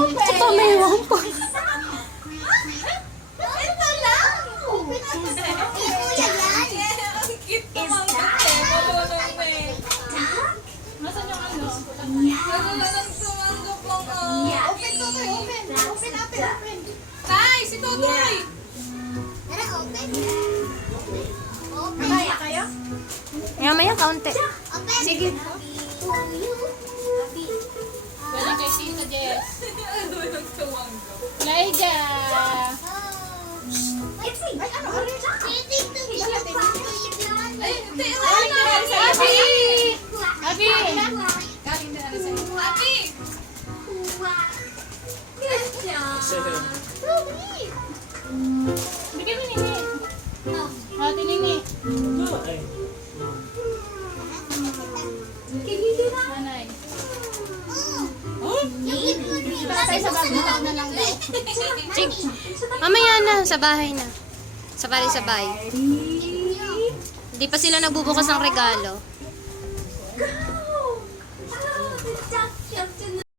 Ito may wampa. Ito lang! Kuya yan! Ang cute naman kasi. Marunong na eh. Nasaan yung ano? Marunong tumanggap lang ah. Open, open. Open. Tay, si Totoy! Tara, open. Open. Kaya kayo? Maya kaunti. Open. Sige. Wala kay Tita Jess. Marunong tumanggap. Laija! Ay, ano? Ay, hindi. Abi! Abi! Galing din ano sa'yo. Abi! Bigyan mo nini. Hati nini. Nanay. Tatay sa bago na lang daw. Sige. Mamaya na, sa bahay na. Sabay-sabay. Hindi pa sila nagbubukas ng regalo.